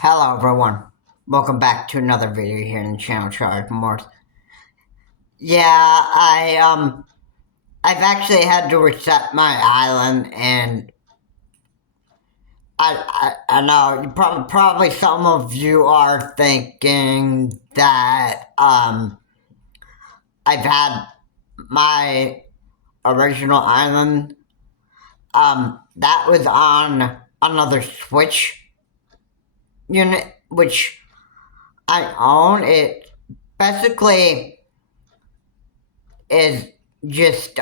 Hello everyone. Welcome back to another video here in the channel Charles Morse. Yeah, I've actually had to reset my island, and I know probably some of you are thinking that I've had my original island that was on another Switch unit which I own. It basically is just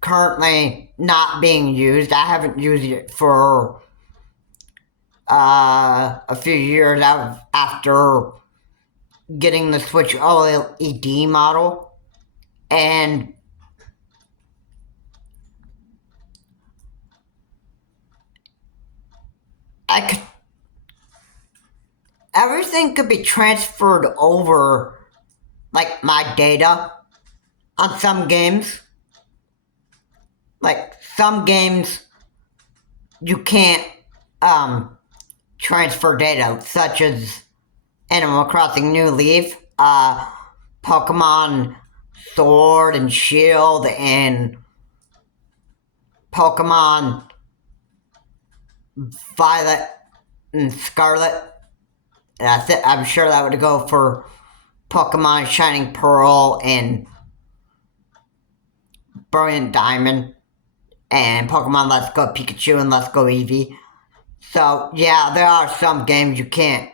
currently not being used. I haven't used it for a few years after getting the Switch OLED model, and I could everything could be transferred over, like my data on some games. Like some games, you can't transfer data, such as Animal Crossing New Leaf, Pokemon Sword and Shield, and Pokemon Violet and Scarlet. I'm sure that would go for Pokemon Shining Pearl and Brilliant Diamond, and Pokemon Let's Go Pikachu and Let's Go Eevee. So, yeah, there are some games you can't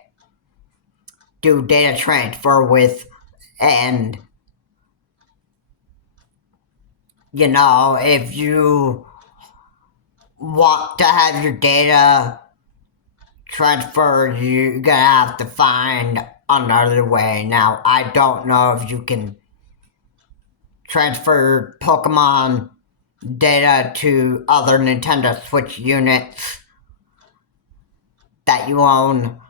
do data transfer with, and if you want to have your data transferred, you're gonna have to find another way. Now, I don't know if you can transfer Pokemon data to other Nintendo Switch units that you own.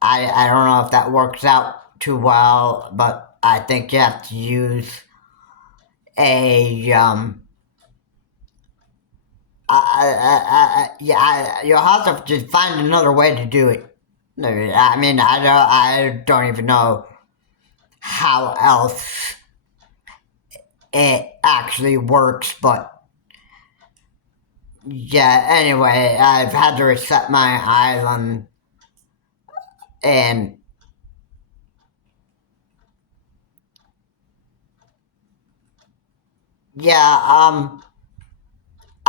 I don't know if that works out too well, but I think you have to use a you'll have to just find another way to do it. I mean, I don't even know how else it actually works, but yeah, anyway, I've had to reset my island, and yeah,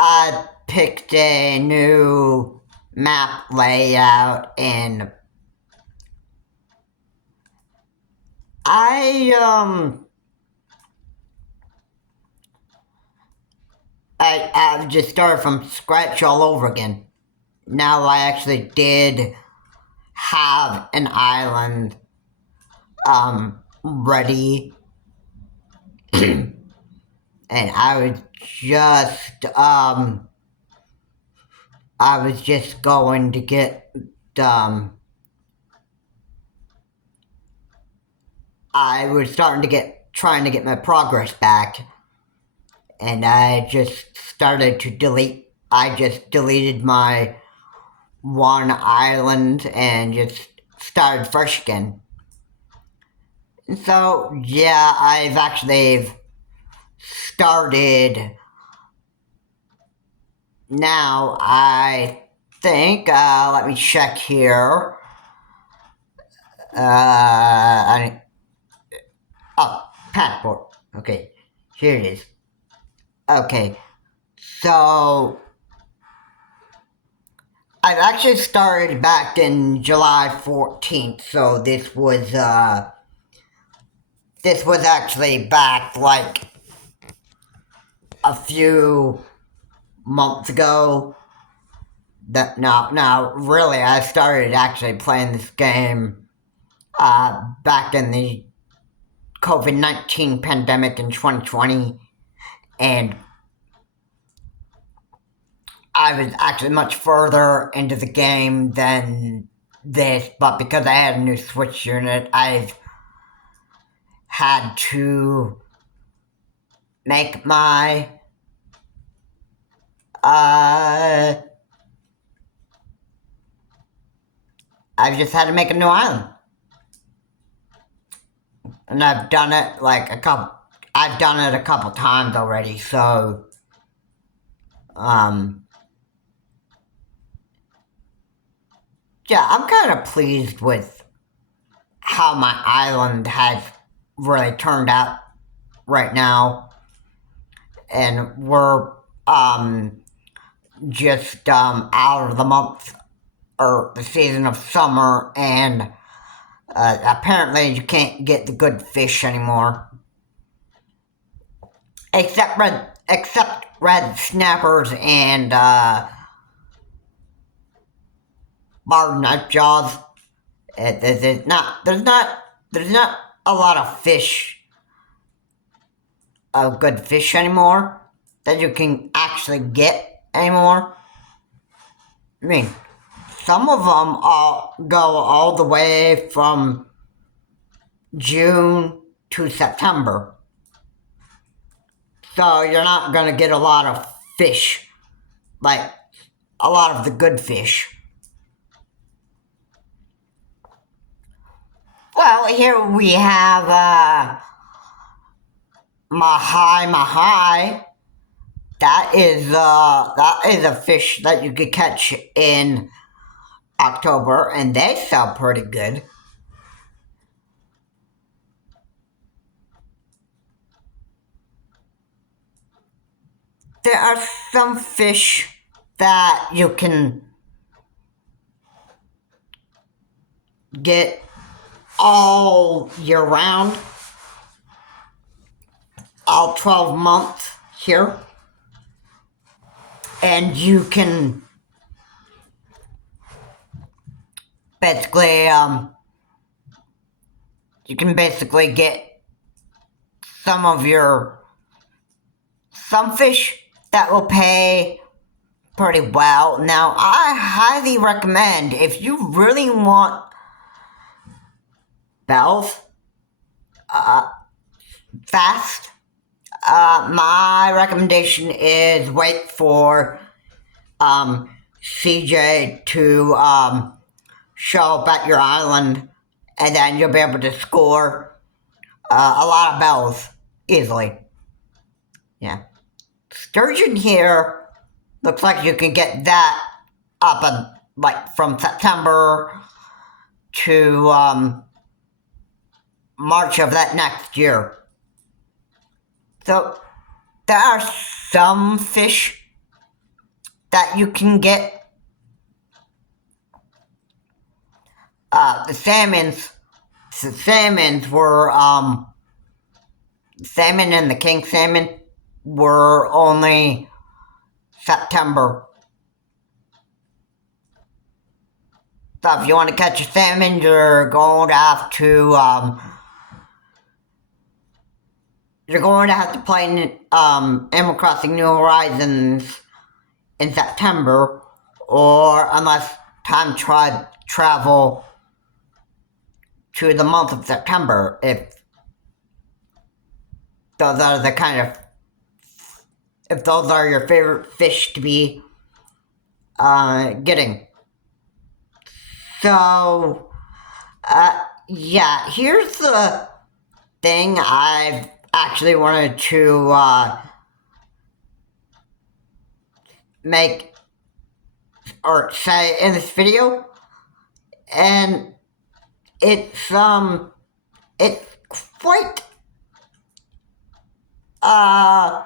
I picked a new map layout, and I've just started from scratch all over again. Now I actually did have an island ready, and I was just going to get I was trying to get my progress back, and I just deleted my one island and just started fresh again. And so, yeah, I've actually started now. I think, let me check here. Passport. Okay, here it is. Okay, so I've actually started back in July 14th, so this was actually back like a few months ago. Now, really, I started actually playing this game back in the COVID-19 pandemic in 2020, and I was actually much further into the game than this, but because I had a new Switch unit, I've had to make my I've just had to make a new island. And I've done it a couple times already, so yeah, I'm kind of pleased with how my island has really turned out right now. And we're just out of the month or the season of summer, and apparently you can't get the good fish anymore. Except red snappers and bar nightjaws. There's not a lot of good fish anymore that you can actually get anymore. I mean, some of them go all the way from June to September. So you're not going to get a lot of fish, like a lot of the good fish. Well, here we have mahi. That is a fish that you could catch in October, and they sell pretty good. There are some fish that you can get all year round, all 12 months here, and you can basically get some fish that will pay pretty well. Now, I highly recommend, if you really want bells fast, my recommendation is wait for CJ to show up at your island, and then you'll be able to score a lot of bells easily. Yeah. Sturgeon here looks like you can get that up from September to March of that next year. So there are some fish that you can get. The salmons were salmon and the king salmon were only September. So if you want to catch a salmon, you're going to have to play Animal Crossing New Horizons in September, or unless time travel to the month of September, if those are your favorite fish to be getting. So, yeah, here's the thing I've actually wanted to make or say in this video, and it's quite I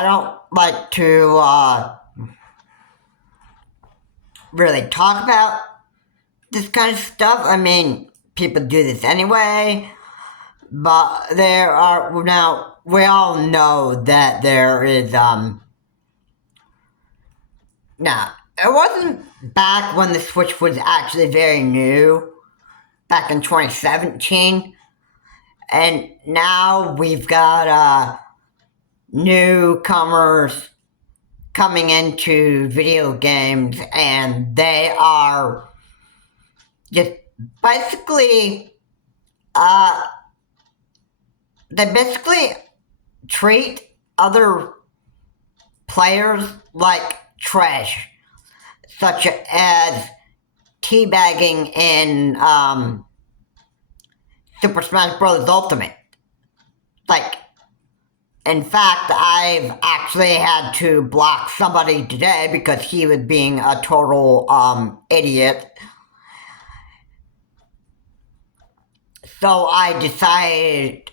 don't like to really talk about this kind of stuff. I mean, people do this anyway, but we all know that there is now, it wasn't back when the Switch was actually very new, back in 2017, and now we've got newcomers coming into video games, and they are just basically treat other players like trash, such as teabagging in Super Smash Bros. Ultimate. Like, in fact, I've actually had to block somebody today because he was being a total idiot. So I decided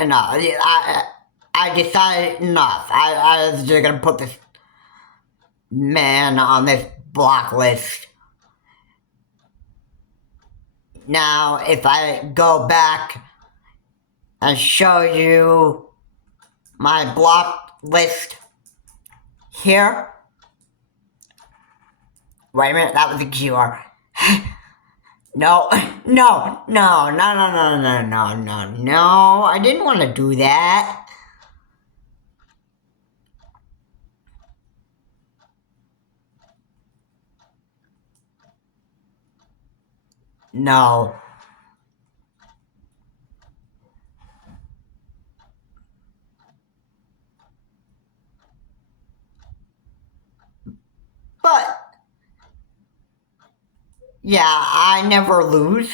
enough. I decided enough. I was just gonna put this man on this block list. Now, if I go back and show you my block list here. Wait a minute, that was a QR. No, I didn't want to do that. No. But, yeah, I never lose.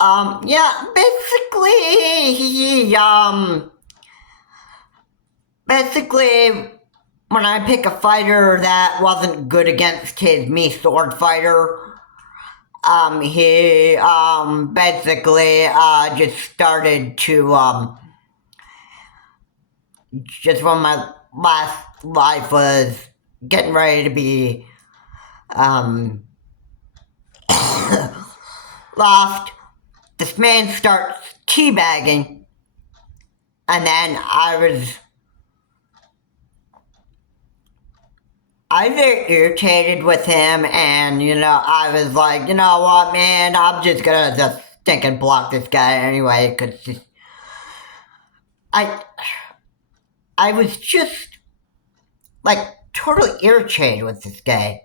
Yeah, basically, when I pick a fighter that wasn't good against his Mii sword fighter, he, basically, just started to, just when my last life was getting ready to be, lost, this man starts teabagging, and then I was very irritated with him, and, I was like, you know what, man, I'm just gonna just think and block this guy anyway, because I was just, like, totally irritated with this guy.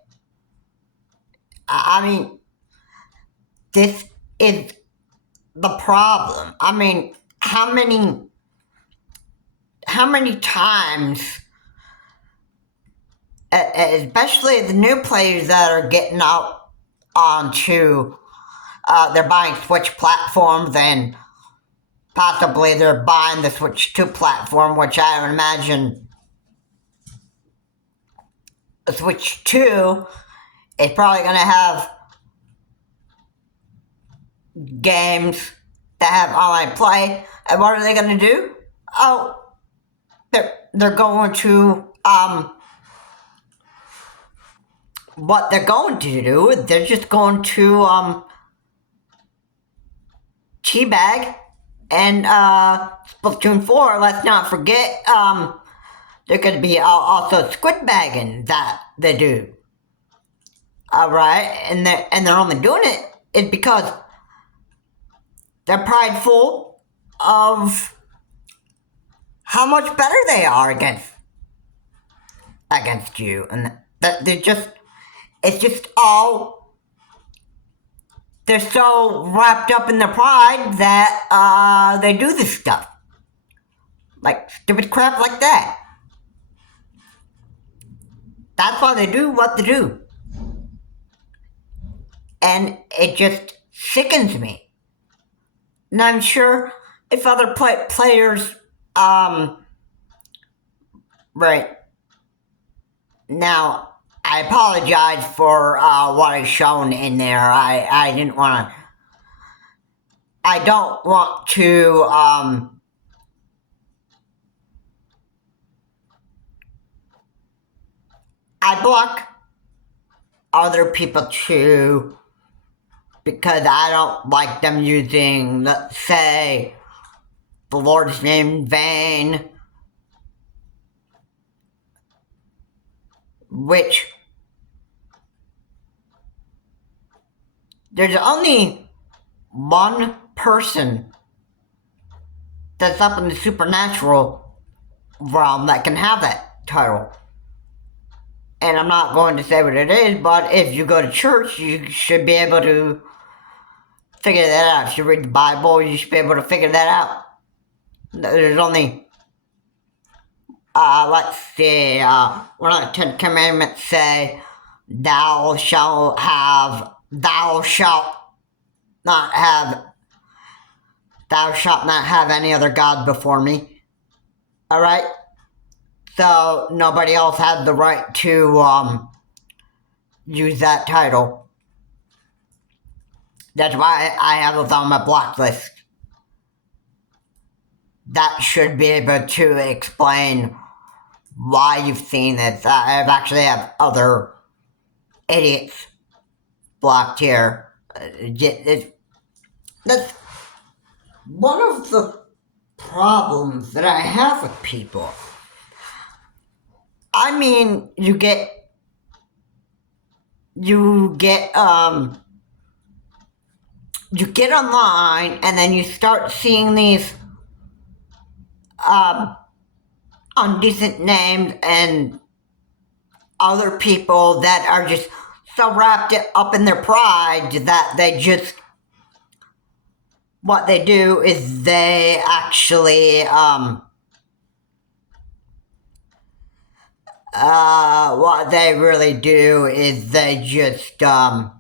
I mean, this is the problem. I mean, how many times, especially the new players that are getting out onto, they're buying Switch platforms, and possibly they're buying the Switch 2 platform, which I would imagine the Switch 2 is probably going to have games that have online play. And what are they going to do? Oh, they're going to, what they're going to do, they're just going to, teabag, and, Splatoon 4, let's not forget, there could be also squid bagging that they do. Alright, and they're only doing it is because they're prideful of how much better they are against you, and that it's just all, they're so wrapped up in their pride that they do this stuff, like stupid crap like that. That's why they do what they do, and it just sickens me. And I'm sure if other players, right now, I apologize for what I've shown in there. I didn't want to. I don't want to. I block other people too, because I don't like them using, let's say, the Lord's name in vain, which there's only one person that's up in the supernatural realm that can have that title. And I'm not going to say what it is, but if you go to church, you should be able to figure that out. If you read the Bible, you should be able to figure that out. There's only let's see, one of the Ten Commandments say, thou shalt not have, thou shalt not have any other God before me. Alright? So, nobody else had the right to, use that title. That's why I have it on my block list. That should be able to explain why you've seen it. I've actually have other idiots blocked here. That's one of the problems that I have with people. I mean, you get online and then you start seeing these undecent names and other people that are just so wrapped up in their pride that they just, what they do is they actually what they really do is they just teabag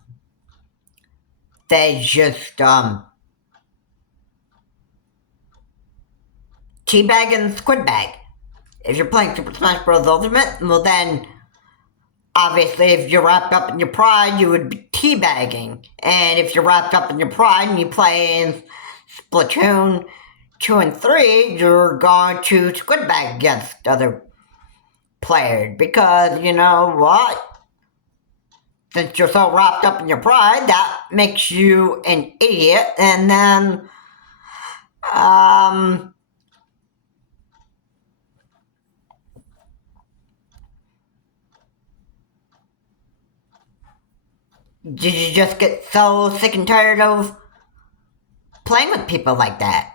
and squid bag. If you're playing Super Smash Bros. Ultimate, well then, obviously if you're wrapped up in your pride, you would be teabagging. And if you're wrapped up in your pride and you play in Splatoon 2 and 3, you're going to squid bag against other players. Because, you know what? Since you're so wrapped up in your pride, that makes you an idiot, and then, did you just get so sick and tired of playing with people like that?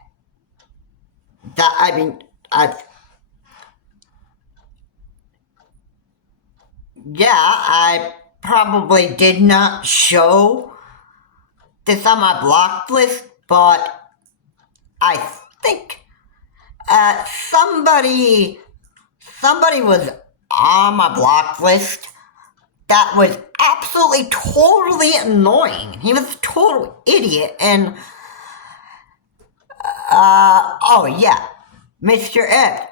Yeah, I probably did not show this on my block list, but I think somebody was on my block list that was absolutely totally annoying. He was a total idiot, and oh yeah, Mr. Ed.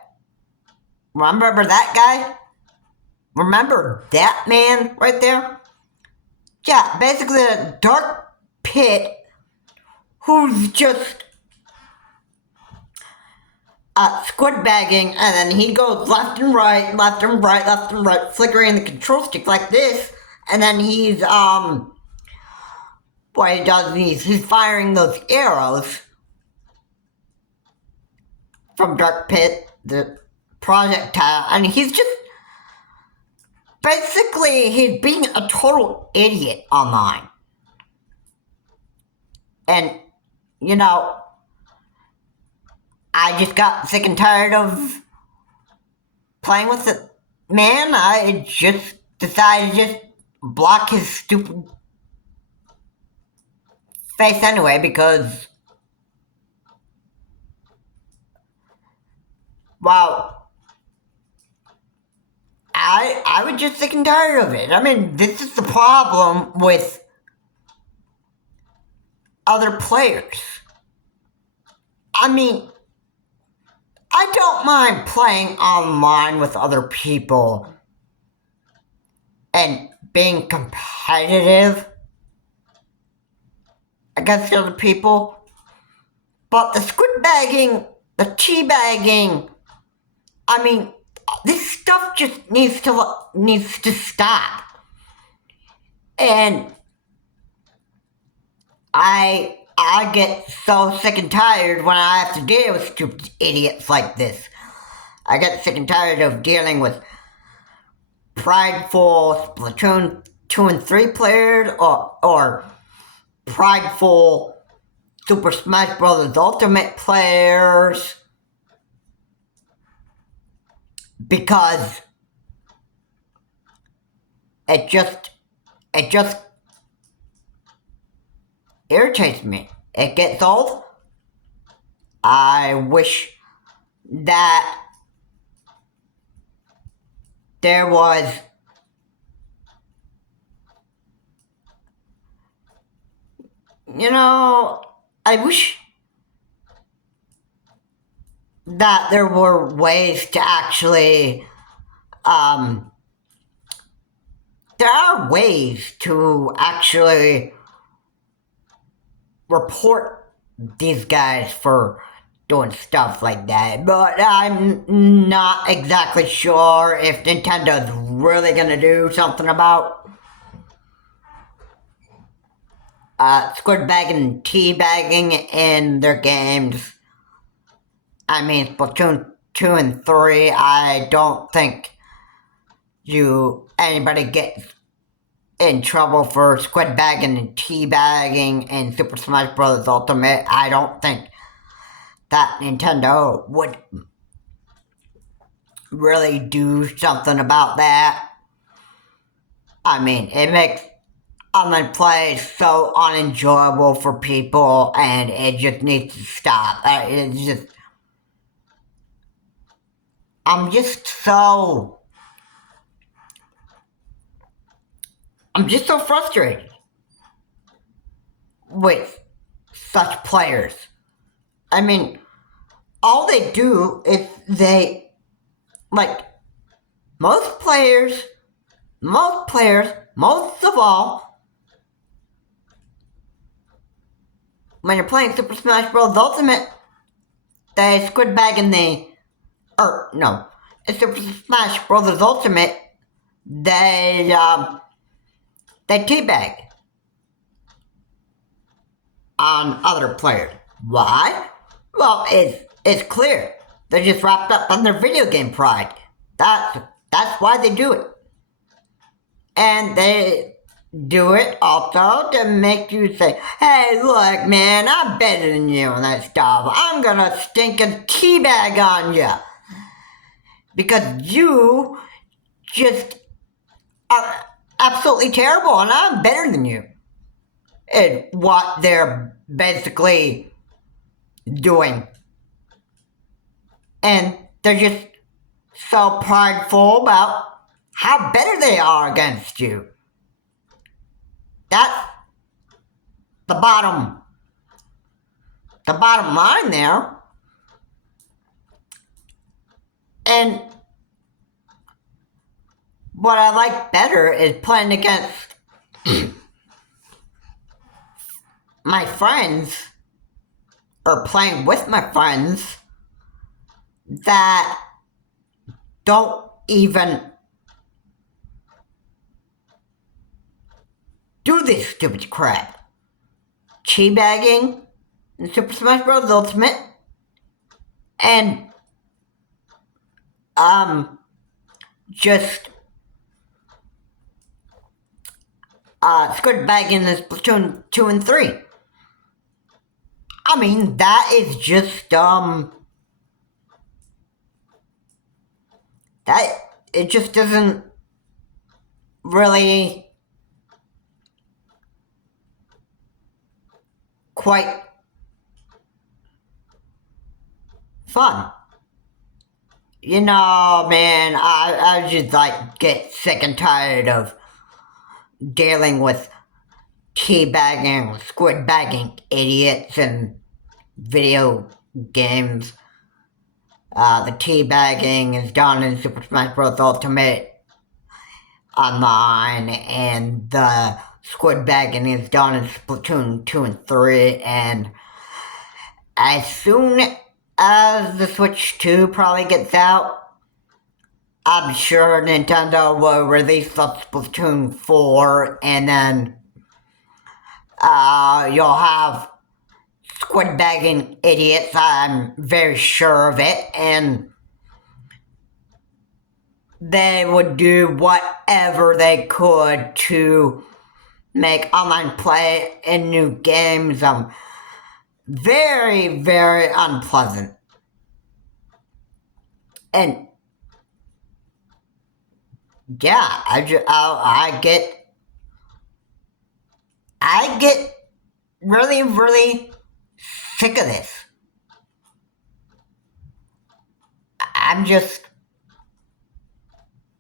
Remember that guy? Remember that man right there? Yeah, basically a dark pit who's just squid bagging, and then he goes left and right, left and right, left and right, flickering the control stick like this, and then he's what he does is he's firing those arrows from Dark Pit, the projectile, and he's just basically he's being a total idiot online. And you know, I just got sick and tired of playing with it. Man, I just decided to just block his stupid face anyway, because, well, I was just sick and tired of it. I mean, this is the problem with other players. I mean, I don't mind playing online with other people and being competitive against other people, but the squid bagging, the teabagging, I mean, this stuff just needs to stop. And I get so sick and tired when I have to deal with stupid idiots like this. I get sick and tired of dealing with prideful Splatoon 2 and 3 players or prideful Super Smash Bros. Ultimate players, because it just irritates me. It gets old. I wish that there was I wish that there were ways to actually there are ways to actually report these guys for doing stuff like that, but I'm not exactly sure if Nintendo's really gonna do something about squid bagging and teabagging in their games. I mean, Splatoon 2 and 3, I don't think anybody gets in trouble for squid bagging and teabagging in Super Smash Bros. Ultimate. I don't think that Nintendo would really do something about that. I mean, it makes online play so unenjoyable for people, and it just needs to stop. I'm just so frustrated with such players. I mean, all they do is most players, most of all, when you're playing Super Smash Bros. Ultimate, they squid bag in in Super Smash Bros. Ultimate, they teabag on other players. Why? Well, it's clear. They're just wrapped up on their video game pride. That's why they do it. And they do it also to make you say, hey, look, man, I'm better than you and that stuff. I'm gonna stink a teabag on you. Because you just are absolutely terrible and I'm better than you. And what they're basically doing. And they're just so prideful about how better they are against you. That's the bottom line there. And what I like better is playing against my friends, or playing with my friends that don't even do this stupid crap. Teabagging in Super Smash Bros. Ultimate, and just squid bagging in Splatoon 2 and 3. I mean, that is just that it just doesn't really quite fun. You know, man, I just get sick and tired of dealing with teabagging, squid bagging idiots in video games. The teabagging is done in Super Smash Bros. Ultimate Online, and the squid bagging is done in Splatoon 2 and 3, and as soon as the Switch 2 probably gets out, I'm sure Nintendo will release the Splatoon 4, and then you'll have squid bagging idiots, I'm very sure of it, and they would do whatever they could to make online play in new games very, very unpleasant. And yeah, I get really, really sick of this. I'm just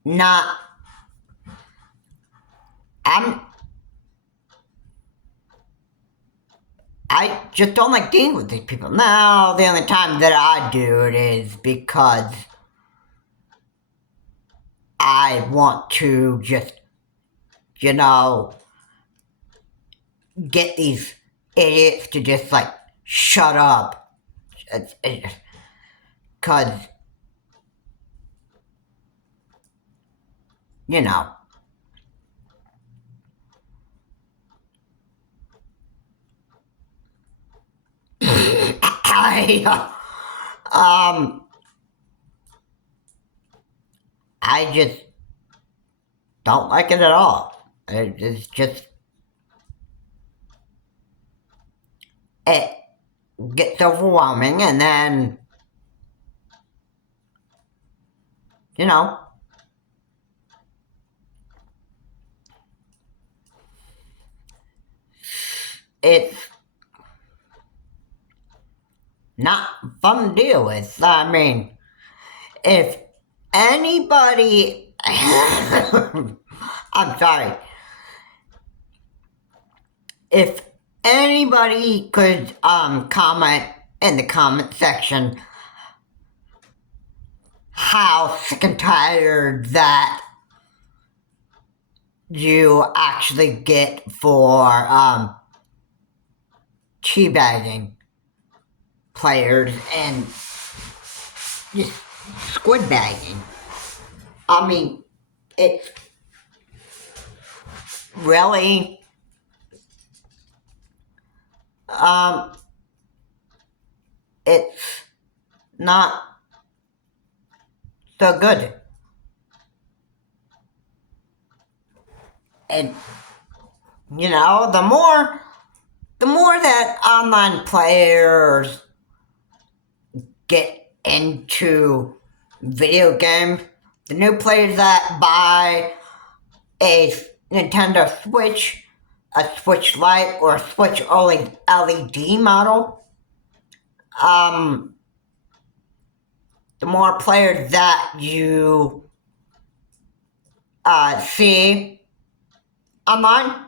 not. I just don't like dealing with these people. Now, the only time that I do it is because I want to just, get these idiots to just, shut up. Because, you know. I just don't like it at all. It's just, it gets overwhelming, and then, it's not fun to deal with. I mean, if anybody, I'm sorry, if anybody could comment in the comment section how sick and tired that you actually get for teabagging players and just squid bagging. I mean, it's really it's not so good. And the more that online players get into video games, the new players that buy a Nintendo Switch, a Switch Lite, or a Switch LED model, the more players that you see online,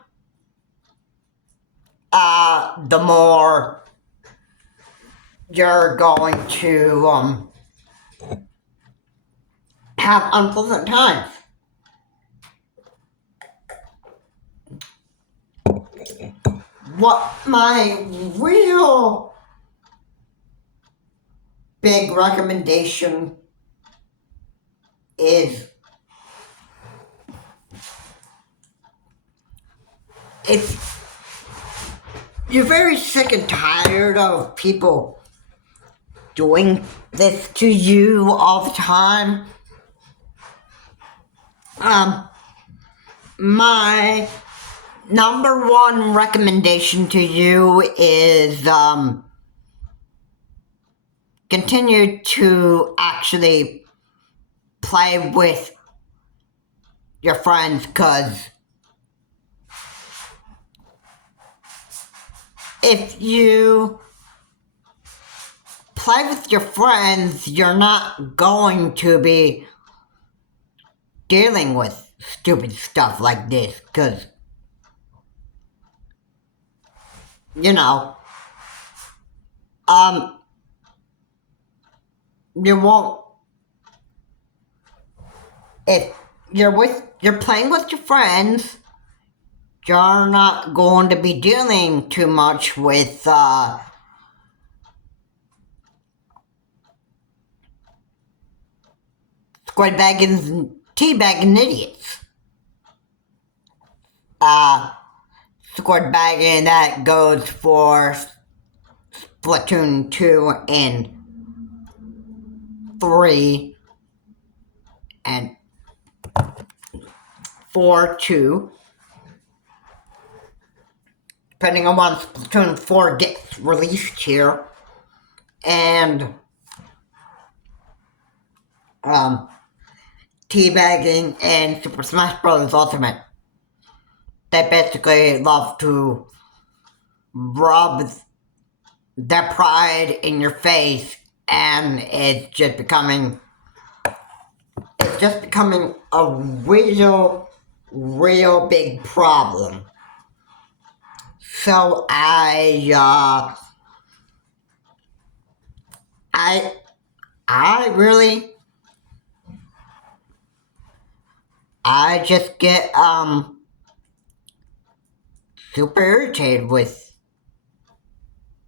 the more you're going to have unpleasant times. What my real big recommendation is, if you're very sick and tired of people doing this to you all the time, my number one recommendation to you is continue to actually play with your friends, because if you play with your friends, you're not going to be dealing with stupid stuff like this, because you won't, if you're playing with your friends, you're not going to be dealing too much with squid bagging and teabagging idiots. Squid bagging, that goes for Splatoon 2 and 3 and 4 too, depending on when Splatoon 4 gets released here. And teabagging and Super Smash Bros. Ultimate. They basically love to rub their pride in your face, and it's just becoming it's just becoming a real big problem. So I really, I just get super irritated with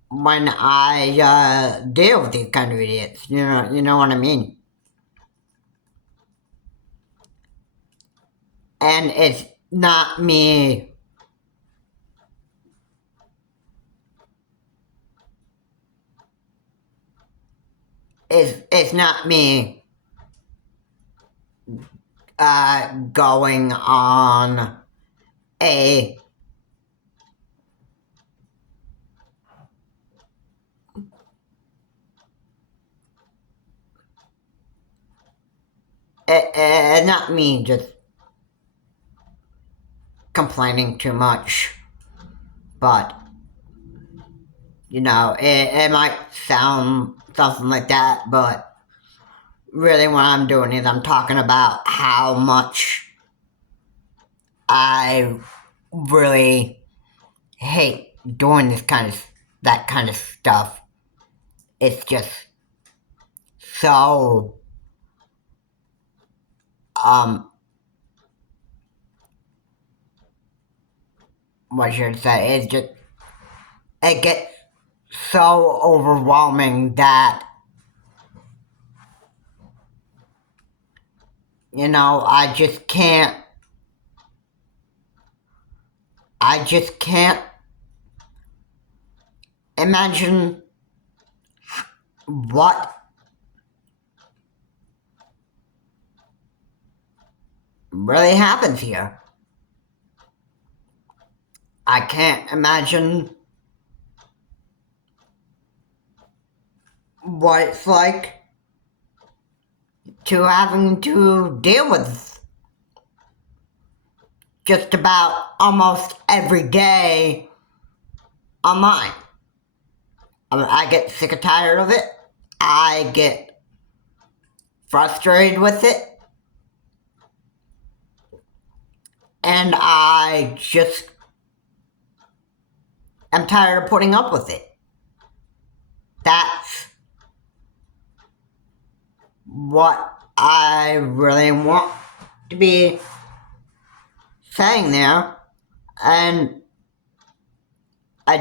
when I deal with these kind of idiots. You know what I mean. And it's not me. It's not me going on a not me just complaining too much, but it might sound something like that, but really what I'm doing is I'm talking about how much I really hate doing that kind of stuff. It's just so what should I say? It gets so overwhelming that I just can't imagine what really happens here. I can't imagine what it's like to having to deal with just about almost every day online. I get sick and tired of it. I get frustrated with it. And I just am tired of putting up with it. That's what I really want to be saying there. And I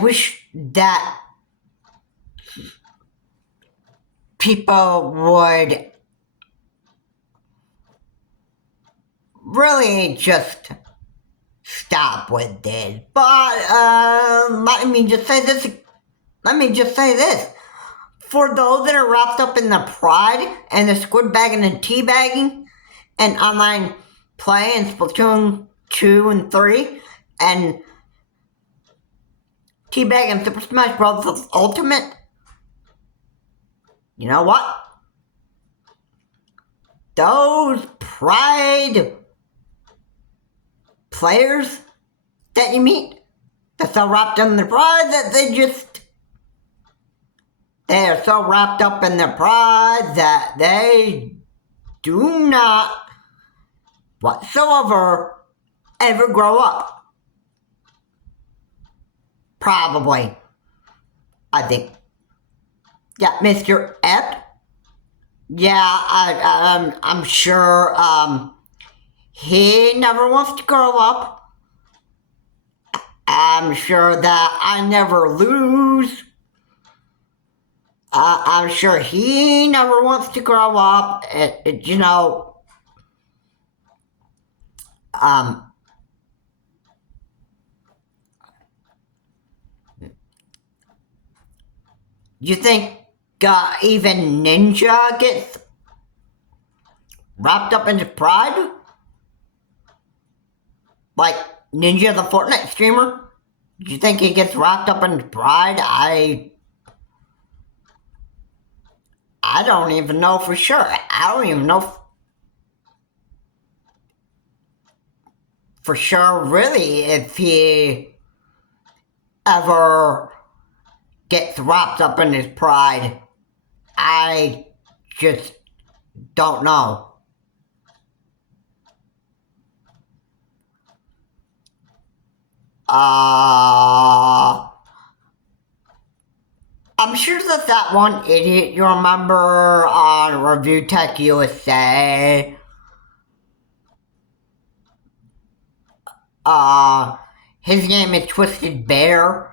wish that people would really just stop with this. But let me just say this. For those that are wrapped up in the pride and the squid bagging and teabagging and online play in Splatoon 2 and 3 and teabagging Super Smash Bros. Ultimate, you know what? Those pride players that you meet, they're so wrapped up in their pride that they are so wrapped up in their pride that they do not whatsoever ever grow up. Probably. I think. Yeah, Mr. F. Yeah, I'm sure he never wants to grow up. I'm sure that I never lose. I'm sure he never wants to grow up. You think even Ninja gets wrapped up in his pride? Like Ninja, the Fortnite streamer? Do you think he gets wrapped up in his pride? I don't even know for sure. I don't even know for sure, really, if he ever gets wrapped up in his pride. I just don't know. I'm sure that one idiot you remember on Review Tech USA, his name is Twisted Bear.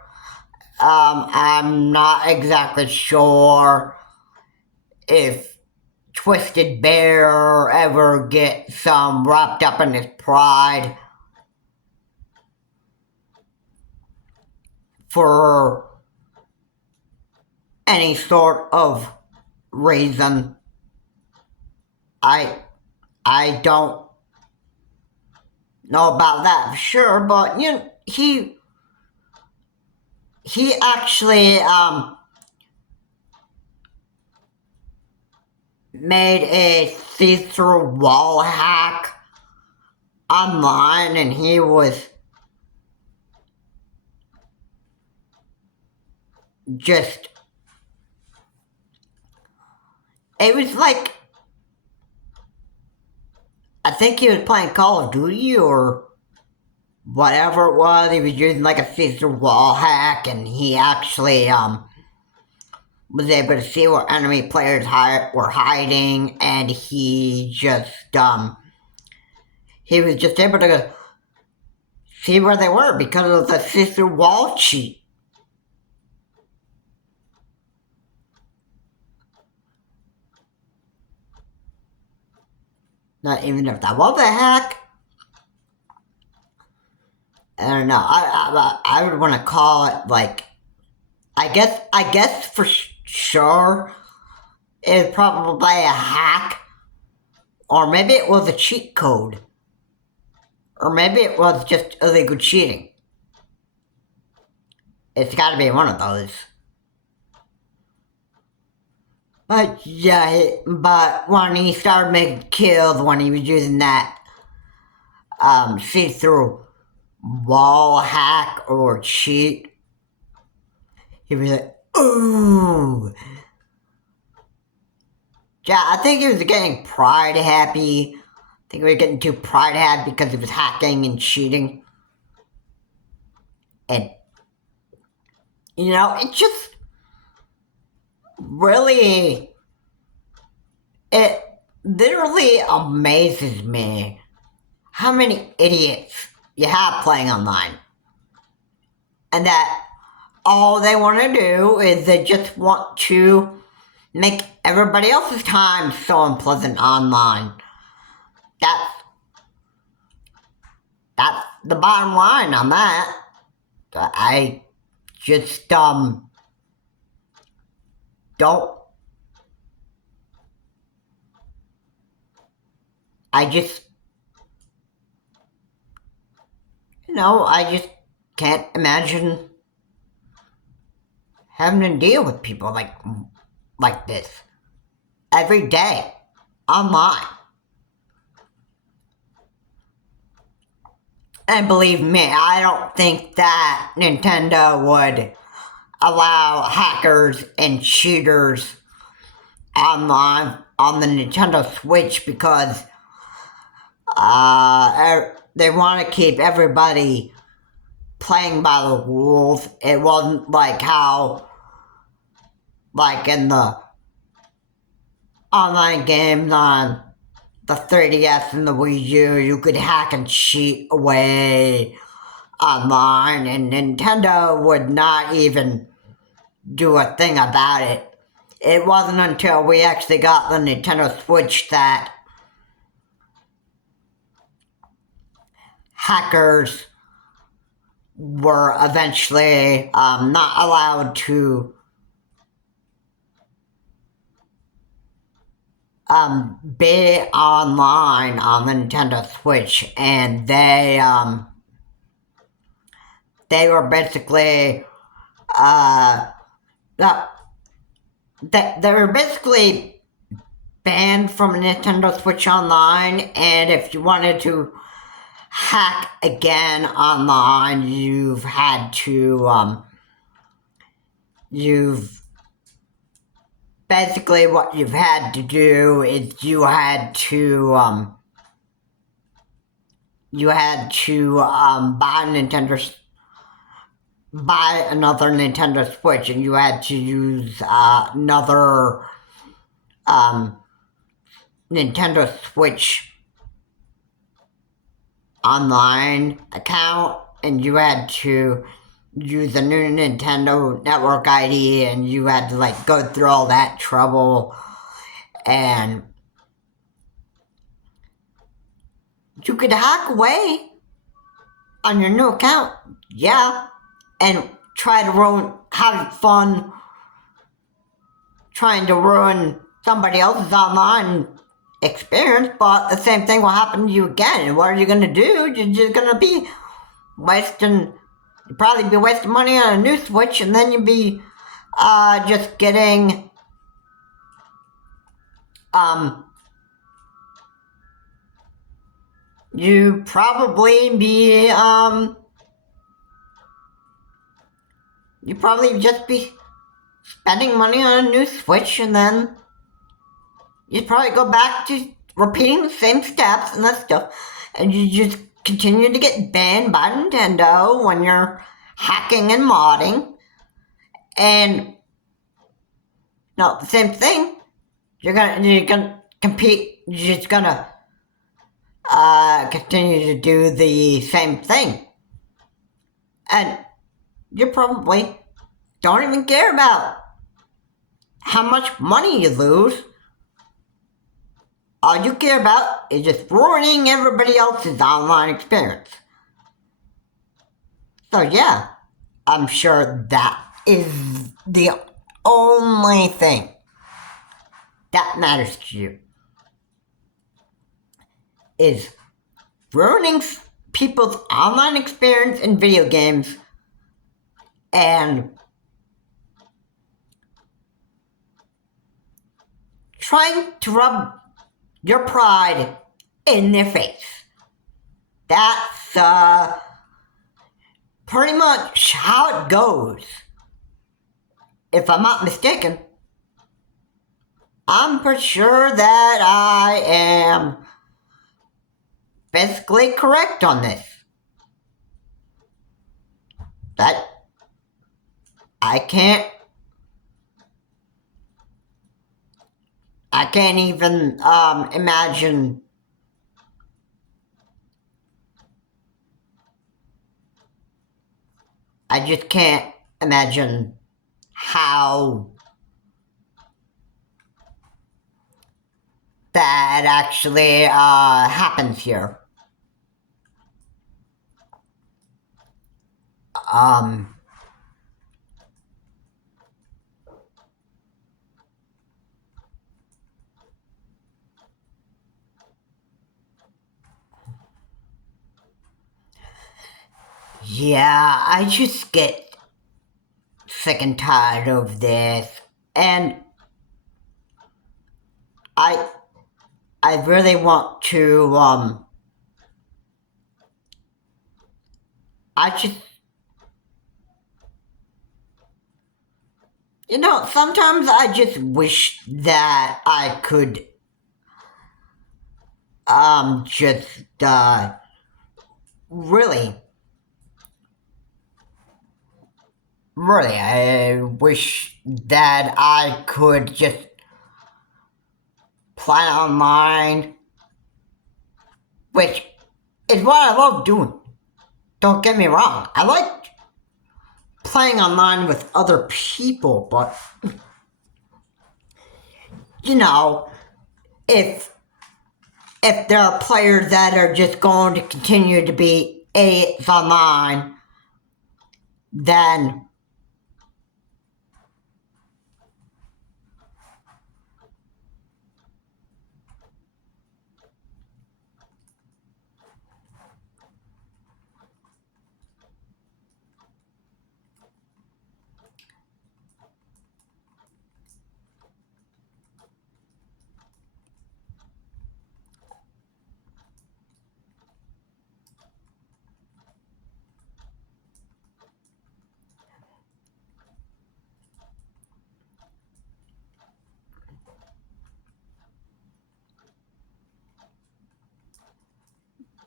I'm not exactly sure if Twisted Bear ever gets wrapped up in his pride for any sort of reason. I don't know about that for sure, but you know, he actually made a see-through wall hack online, and he was just, it was like, I think he was playing Call of Duty or whatever it was. He was using like a see-through wall hack, and he actually was able to see where enemy players were hiding, and he just he was just able to see where they were because of the see-through wall cheat. Not even if that was a hack. I don't know. I would want to call it like, I guess for sure it's probably a hack, or maybe it was a cheat code, or maybe it was just illegal cheating. It's got to be one of those. But yeah, but when he started making kills, when he was using that see-through wall hack or cheat, he was like, ooh. Yeah, I think he was getting pride happy. I think we were getting too pride happy because he was hacking and cheating. And, you know, it just really, it literally amazes me how many idiots you have playing online. And that all they want to do is they just want to make everybody else's time so unpleasant online. That's the bottom line on that. I just don't. I just, you know, I just can't imagine having to deal with people like this every day online. And believe me, I don't think that Nintendo would allow hackers and cheaters online on the Nintendo Switch because they want to keep everybody playing by the rules. It wasn't like how, like in the online games on the 3DS and the Wii U, you could hack and cheat away online, and Nintendo would not even do a thing about it. It wasn't until we actually got the Nintendo Switch that hackers were eventually not allowed to be online on the Nintendo Switch, and they were basically they were basically banned from Nintendo Switch Online, and if you wanted to hack again online, you've had to you've basically what you've had to do is you had to buy another Nintendo Switch, and you had to use another Nintendo Switch online account, and you had to use a new Nintendo Network ID, and you had to like go through all that trouble, and you could hack away on your new account, yeah, and try to have fun trying to ruin somebody else's online experience, but the same thing will happen to you again. And what are you going to do? You're just going to be you'd probably be wasting money on a new Switch, and then you'd be just getting you probably be you probably just be spending money on a new Switch, and then you'd probably go back to repeating the same steps and that stuff, and you just continue to get banned by Nintendo when you're hacking and modding. And no, the same thing. You're gonna compete. You're just gonna continue to do the same thing, and you probably don't even care about how much money you lose. All you care about is just ruining everybody else's online experience. So yeah, I'm sure that is the only thing that matters to you, is ruining people's online experience in video games and trying to rub your pride in their face. That's pretty much how it goes. If I'm not mistaken, I'm pretty sure that I am basically correct on this. That I can't even imagine I just can't imagine how that actually happens here. Yeah, I just get sick and tired of this, and I really want to I just sometimes I just wish that I could just really I wish that I could just play online, which is what I love doing. Don't get me wrong, I like playing online with other people, but if there are players that are just going to continue to be idiots online, then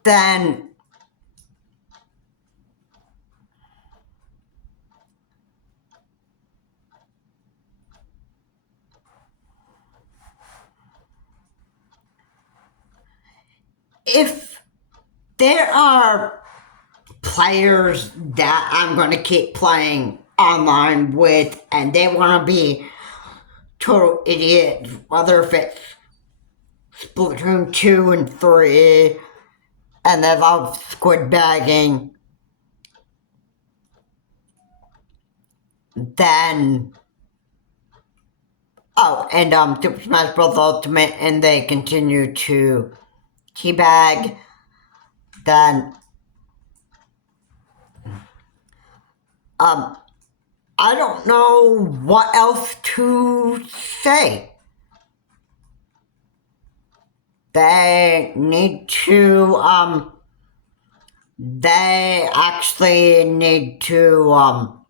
then if there are players that I'm going to keep playing online with and they want to be total idiots, whether if it's Splatoon 2 and 3 and they love squid bagging, then and Super Smash Bros. Ultimate and they continue to teabag, then I don't know what else to say. They need to, they actually need to,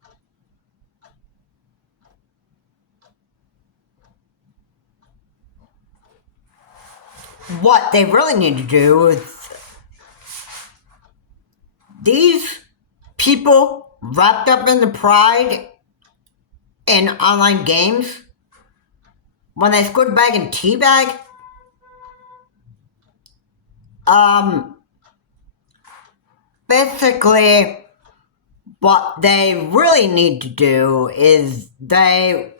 what they really need to do is these people wrapped up in the pride in online games, when they squid bag and teabag, basically what they really need to do is they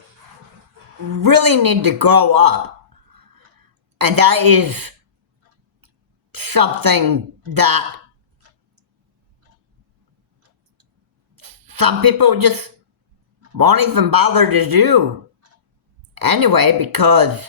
really need to grow up. And that is something that some people just won't even bother to do anyway, because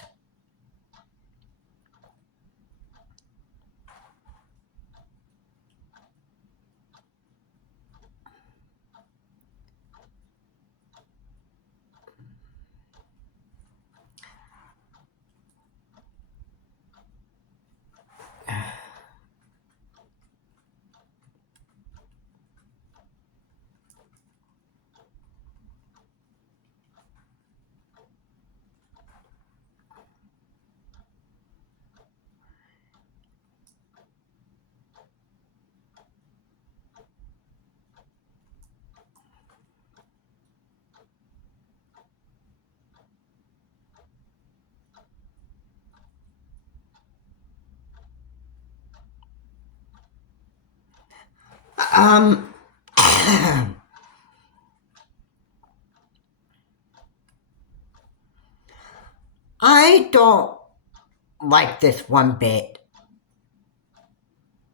I don't like this one bit.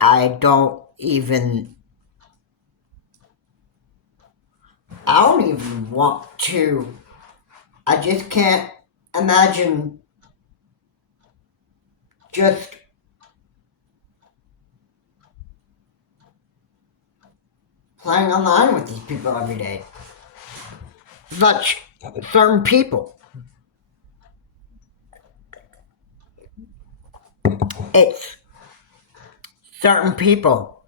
I don't even want to. I just can't imagine just playing online with these people every day. Such certain people. It's certain people.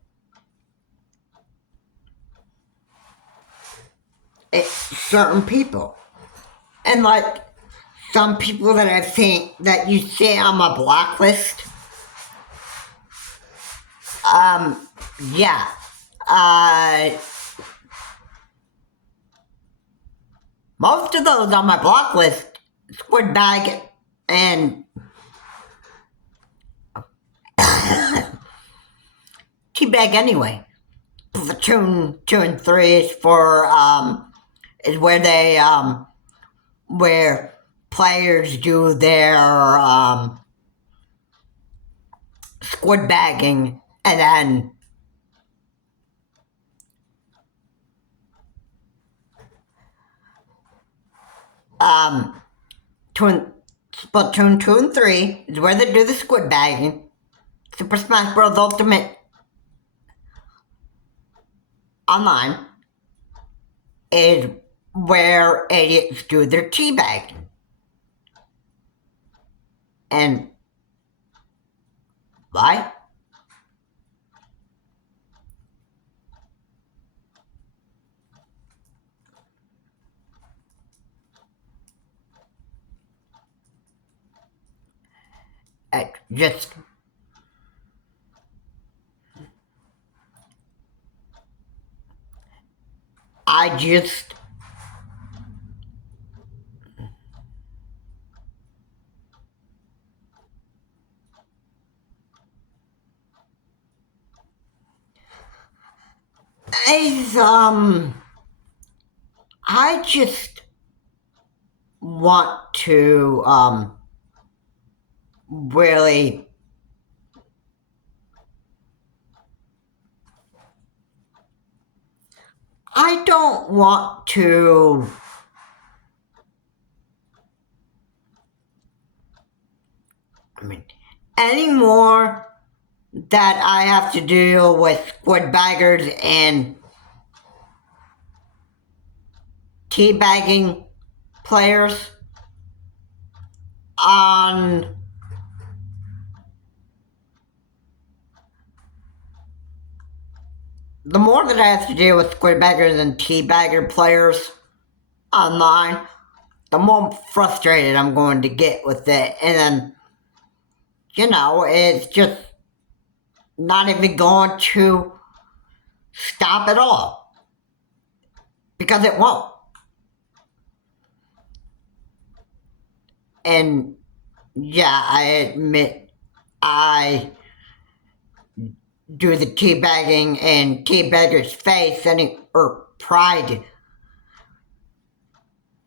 It's certain people. And like some people that I've seen that you see on my blacklist, yeah. Most of those on my block list, squid bag and teabag anyway. Platoon 2 and 3 is for, is where they, where players do their, squid bagging and then Splatoon 2 and 3 is where they do the squid bagging. Super Smash Bros. Ultimate Online is where idiots do their teabagging. And why? Just I just I just want to really I don't want to anymore that I have to deal with squid baggers and teabagging players on the more that I have to deal with squid baggers and teabagger players online, the more frustrated I'm going to get with it. And then, it's just not even going to stop at all. Because it won't. And yeah, I admit I do the teabagging and teabagger's face or pride.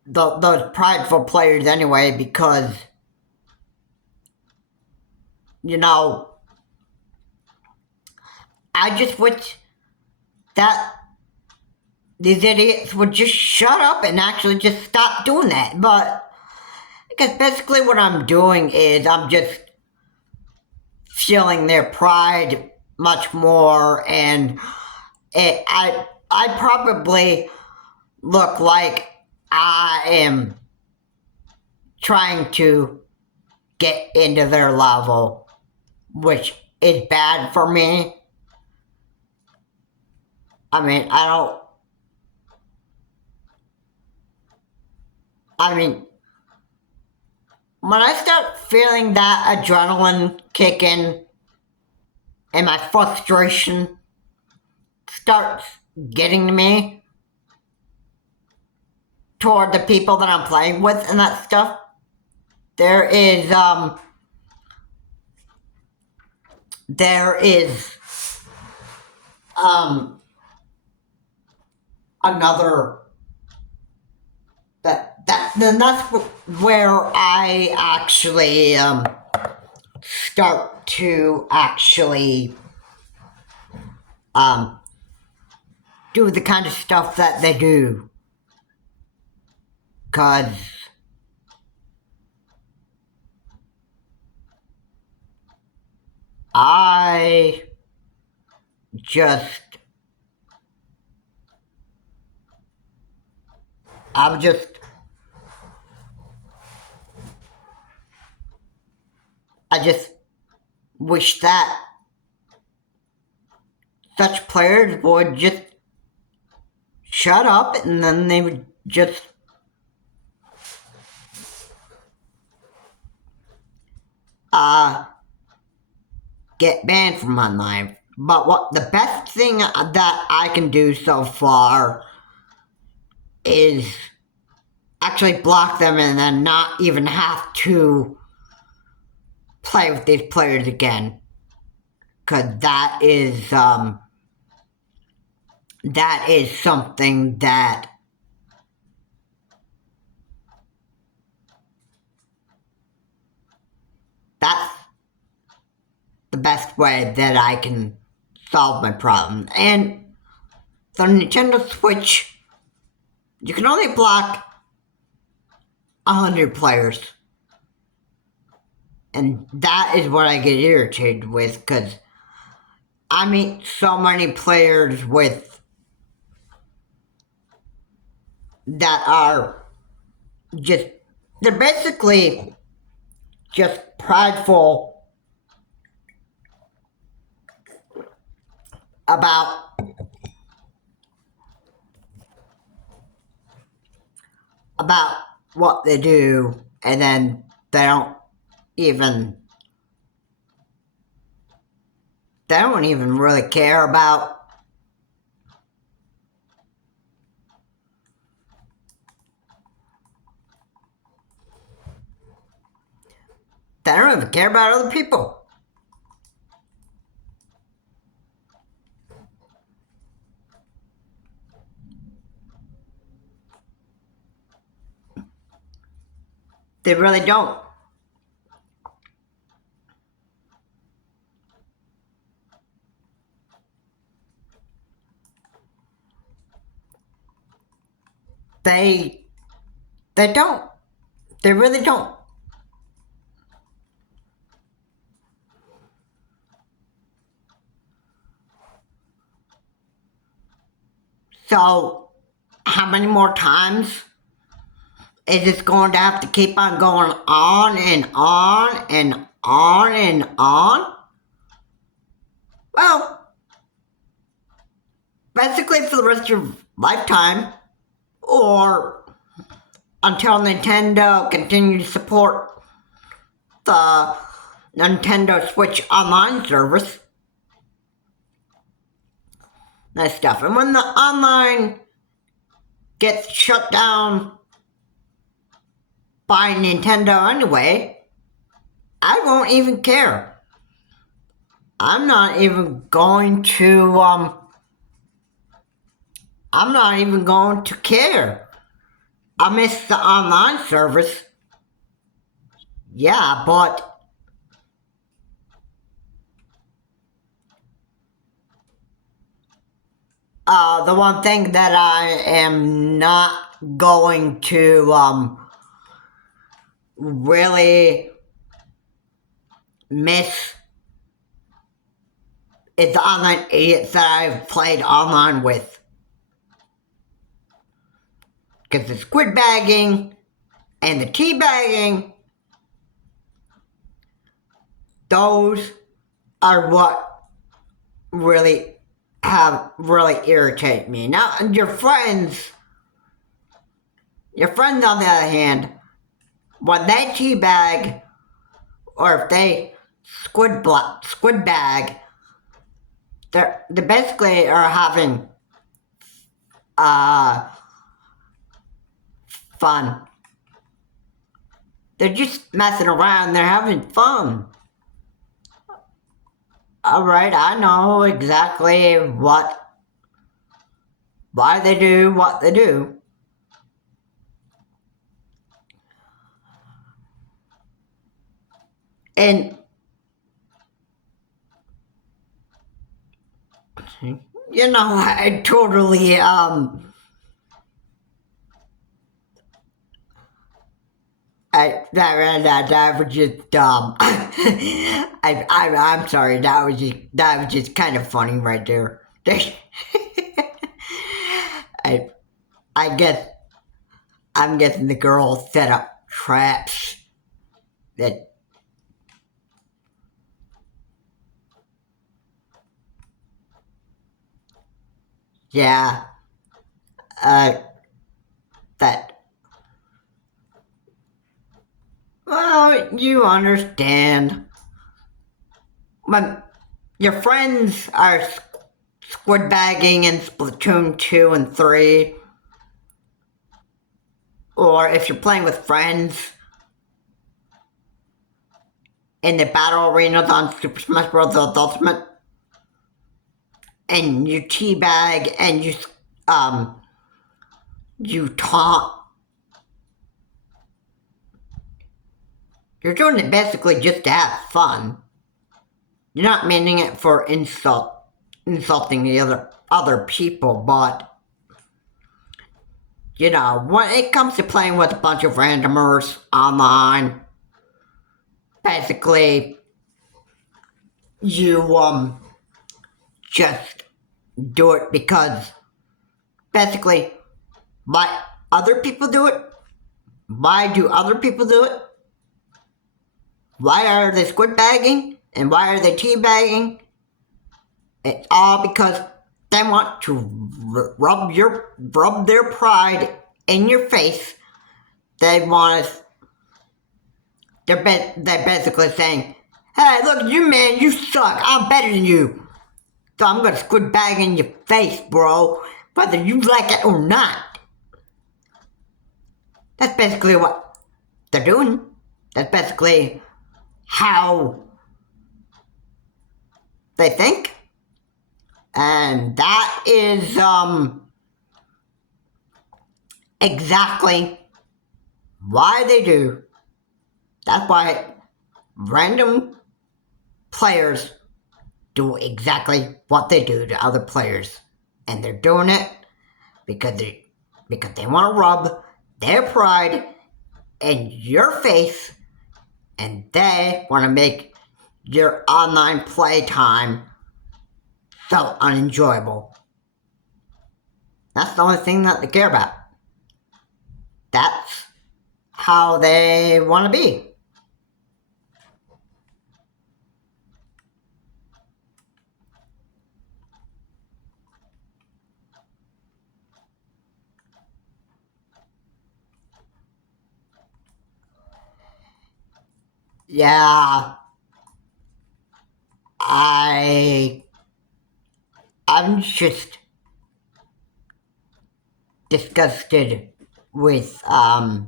Those prideful players anyway, because I just wish that these idiots would just shut up and actually just stop doing that. But because basically what I'm doing is I'm just feeling their pride much more, and I probably look like I am trying to get into their level, which is bad for me. I mean, when I start feeling that adrenaline kick in and my frustration starts getting to me toward the people that I'm playing with and that stuff, there is another then that's where I actually start to actually do the kind of stuff that they do, cause I just wish that such players would just shut up, and then they would just get banned from online. But the best thing that I can do so far is actually block them and then not even have to play with these players again. Because that is something that that's the best way that I can solve my problem. And the Nintendo Switch, you can only block 100 players. And that is what I get irritated with, because I meet so many players that are they're basically just prideful about what they do, and then they don't even really care about They don't even care about other people. They really don't. They don't. They really don't. So, how many more times is this going to have to keep on going on and on and on and on? Well, basically for the rest of your lifetime, or until Nintendo continues to support the Nintendo Switch Online service. That stuff. And when the online gets shut down by Nintendo anyway, I won't even care. I'm not even going to, I'm not even going to care. I miss the online service. Yeah, but the one thing that I am not going to really miss is the online idiots that I've played online with. Because the squid bagging and the tea bagging, those are what really irritate me. Now, your friends on the other hand, when they teabag, or if they squid bag, they basically are having fun. They're just messing around. They're having fun. Alright, I know exactly why they do what they do. And, you know, I totally, that was just dumb. I'm sorry. That was just kind of funny right there. I guess I'm guessing the girl set up traps that. Yeah. That. Well, you understand. When your friends are squid bagging in Splatoon 2 and 3, or if you're playing with friends in the battle arenas on Super Smash Bros. Ultimate, and you teabag and you taunt. You're doing it basically just to have fun. You're not meaning it for insulting the other people, but you know, when it comes to playing with a bunch of randomers online, basically you just do it because basically why other people do it? Why do other people do it? Why are they squid bagging? And why are they teabagging? It's all because they want to rub their pride in your face. They're basically saying, hey, look, you man, you suck. I'm better than you. So I'm gonna squid bag in your face, bro. Whether you like it or not. That's basically what they're doing. That's basically how they think. And that is exactly why they do. That's why random players do exactly what they do to other players. And they're doing it because they want to rub their pride in your face, and they want to make your online playtime so unenjoyable. That's the only thing that they care about. That's how they want to be. Yeah, I'm just disgusted with how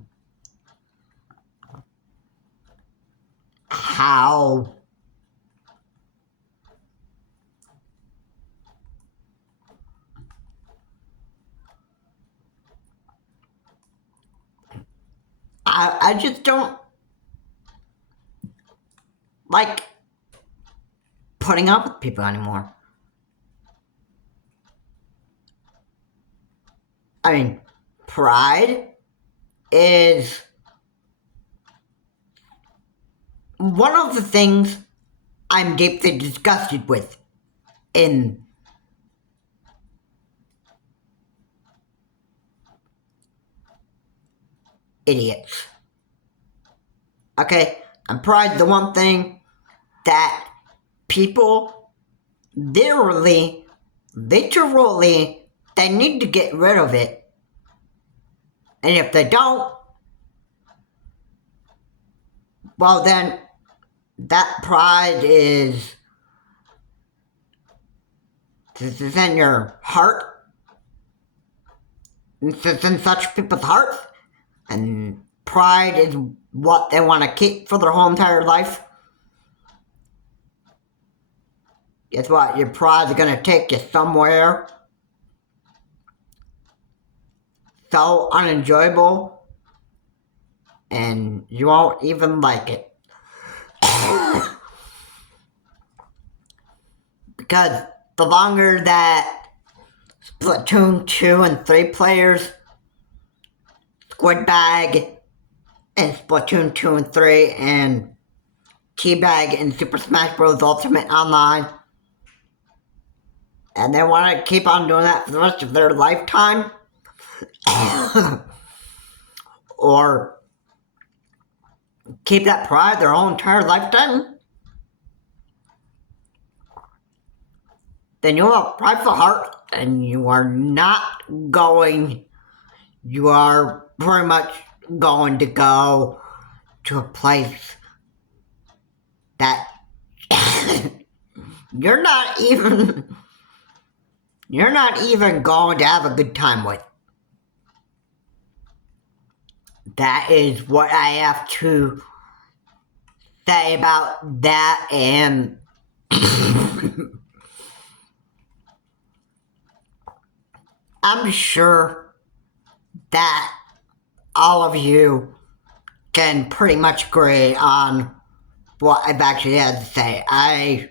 I just don't like putting up with people anymore. I mean, pride is one of the things I'm deeply disgusted with in idiots. Okay, and pride's the one thing that people literally, they need to get rid of it. And if they don't, well then, that pride is in your heart. It's in such people's hearts. And pride is what they want to keep for their whole entire life. Guess what? Your pride's gonna take you somewhere so unenjoyable, and you won't even like it. Because the longer that Splatoon 2 and 3 players, Squid Bag in Splatoon 2 and 3, and Teabag in Super Smash Bros. Ultimate Online, and they want to keep on doing that for the rest of their lifetime, or keep that pride their whole entire lifetime, then you have a prideful heart, and you are very much going to go to a place that you're not even going to have a good time with. That is what I have to say about that, and I'm sure that all of you can pretty much agree on what I've actually had to say. I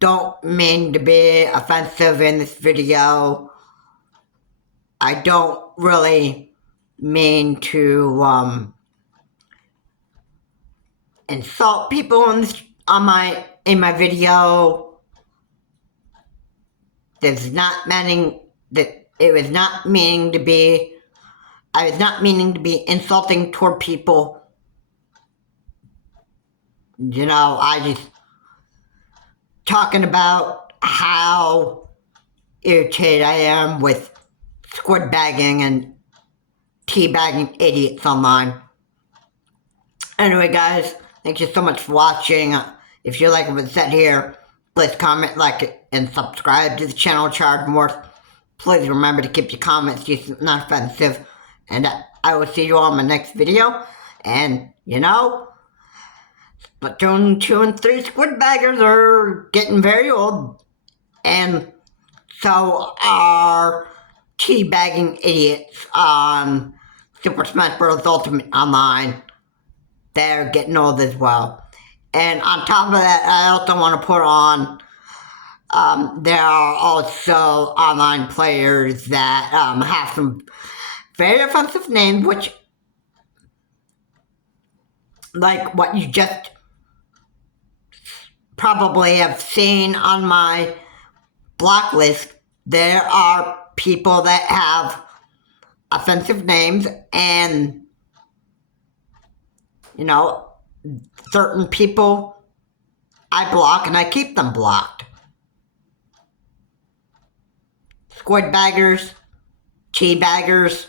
don't mean to be offensive in this video. I don't really mean to insult people in my video. I was not meaning to be insulting toward people. I just talking about how irritated I am with squid bagging and teabagging idiots online. Anyway, guys, thank you so much for watching. If you like what's said here, please comment, like, and subscribe to the channel, Charred Morse. Please remember to keep your comments decent, not offensive. And I will see you all in my next video. And, Splatoon 2 and 3 squid baggers are getting very old, and so are teabagging idiots on Super Smash Bros. Ultimate Online. They're getting old as well. And on top of that, I also want to put on there are also online players that have some very offensive names, which, like what you just probably have seen on my block list, there are people that have offensive names, and certain people I block and I keep them blocked. Squid baggers, teabaggers,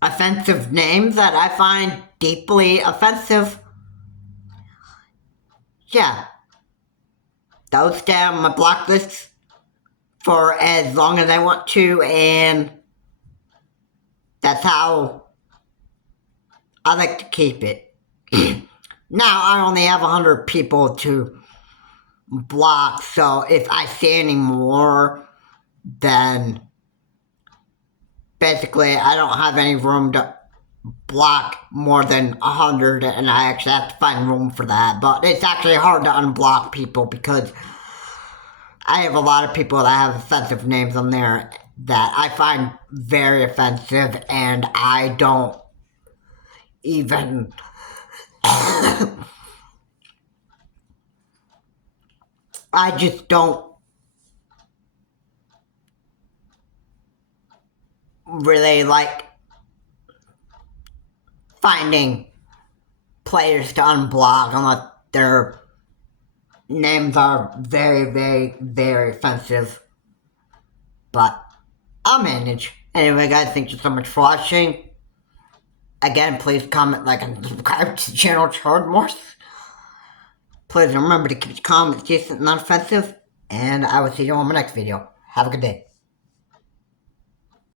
offensive names that I find deeply offensive. Yeah, those stay on my block list for as long as I want to, and that's how I like to keep it. Now I only have 100 people to block, so if I see any more, then basically I don't have any room to block more than 100, and I actually have to find room for that. But it's actually hard to unblock people because I have a lot of people that have offensive names on there that I find very offensive, and I don't even I just don't really like finding players to unblock unless their names are very, very, very offensive. But I'll manage. Anyway, guys, thank you so much for watching. Again, please comment, like, and subscribe to the channel to hear more. Please remember to keep your comments decent and non-offensive. And I will see you on my next video. Have a good day.